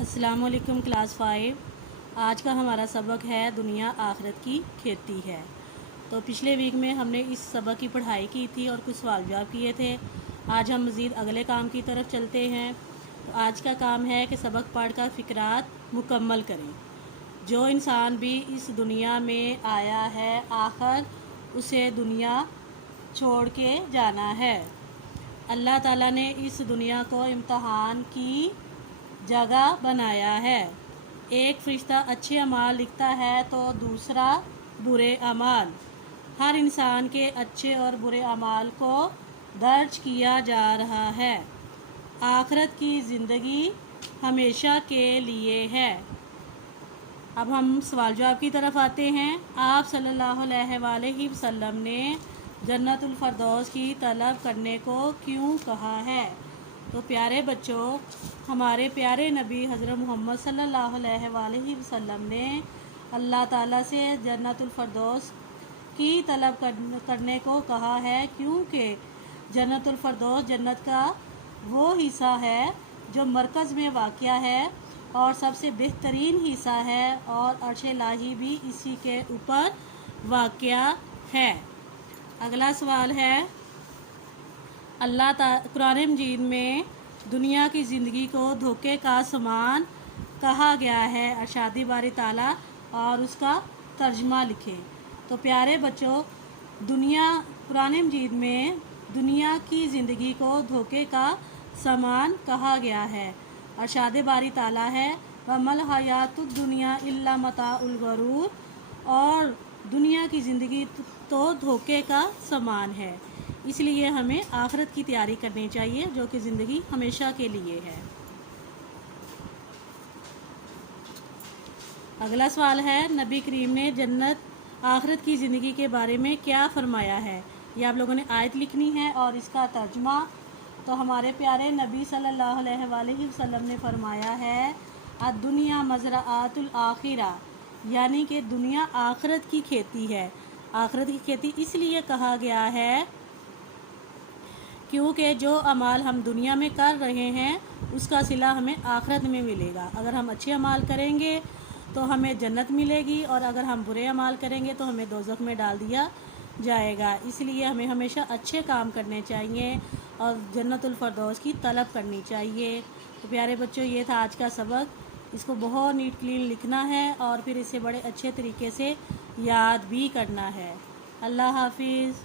السلام علیکم کلاس 5۔ آج کا ہمارا سبق ہے دنیا آخرت کی کھیتی ہے۔ تو پچھلے ویک میں ہم نے اس سبق کی پڑھائی کی تھی اور کچھ سوال جواب کیے تھے۔ آج ہم مزید اگلے کام کی طرف چلتے ہیں۔ تو آج کا کام ہے کہ سبق پڑھ کر فقرات مکمل کریں۔ جو انسان بھی اس دنیا میں آیا ہے آخر اسے دنیا چھوڑ کے جانا ہے۔ اللہ تعالیٰ نے اس دنیا کو امتحان کی جگہ بنایا ہے۔ ایک فرشتہ اچھے اعمال لکھتا ہے تو دوسرا برے اعمال۔ ہر انسان کے اچھے اور برے اعمال کو درج کیا جا رہا ہے۔ آخرت کی زندگی ہمیشہ کے لیے ہے۔ اب ہم سوال جواب کی طرف آتے ہیں۔ آپ صلی اللہ علیہ وآلہ وسلم نے جنت الفردوس کی طلب کرنے کو کیوں کہا ہے؟ تو پیارے بچوں، ہمارے پیارے نبی حضرت محمد صلی اللہ علیہ وآلہ وسلم نے اللہ تعالیٰ سے جنت الفردوس کی طلب کرنے کو کہا ہے، کیونکہ جنت الفردوس جنت کا وہ حصہ ہے جو مرکز میں واقع ہے اور سب سے بہترین حصہ ہے، اور عرش الہی بھی اسی کے اوپر واقع ہے۔ اگلا سوال ہے، قرآن مجید میں دنیا کی زندگی کو دھوکے کا سامان کہا گیا ہے۔ ارشاد باری تعالیٰ اور اس کا ترجمہ لکھیں۔ تو پیارے بچوں، قرآن مجید میں دنیا کی زندگی کو دھوکے کا سامان کہا گیا ہے۔ ارشاد باری تعالیٰ ہے وَمَا الْحَيَاةُ الدُّنْيَا إِلَّا مَتَاعُ الْغُرُورِ، اور دنیا کی زندگی تو دھوکے کا سامان ہے، اس لیے ہمیں آخرت کی تیاری کرنی چاہیے جو کہ زندگی ہمیشہ کے لیے ہے۔ اگلا سوال ہے، نبی کریم نے جنت آخرت کی زندگی کے بارے میں کیا فرمایا ہے؟ یہ آپ لوگوں نے آیت لکھنی ہے اور اس کا ترجمہ۔ تو ہمارے پیارے نبی صلی اللہ علیہ وآلہ وسلم نے فرمایا ہے الدنیا مزرعۃ الآخرہ، یعنی کہ دنیا آخرت کی کھیتی ہے۔ آخرت کی کھیتی اس لیے کہا گیا ہے کیونکہ جو اعمال ہم دنیا میں کر رہے ہیں اس کا صلہ ہمیں آخرت میں ملے گا۔ اگر ہم اچھے اعمال کریں گے تو ہمیں جنت ملے گی، اور اگر ہم برے اعمال کریں گے تو ہمیں دوزخ میں ڈال دیا جائے گا۔ اس لیے ہمیں ہمیشہ اچھے کام کرنے چاہیے اور جنت الفردوس کی طلب کرنی چاہیے۔ تو پیارے بچوں، یہ تھا آج کا سبق۔ اس کو بہت نیٹ کلین لکھنا ہے اور پھر اسے بڑے اچھے طریقے سے یاد بھی کرنا ہے۔ اللہ حافظ۔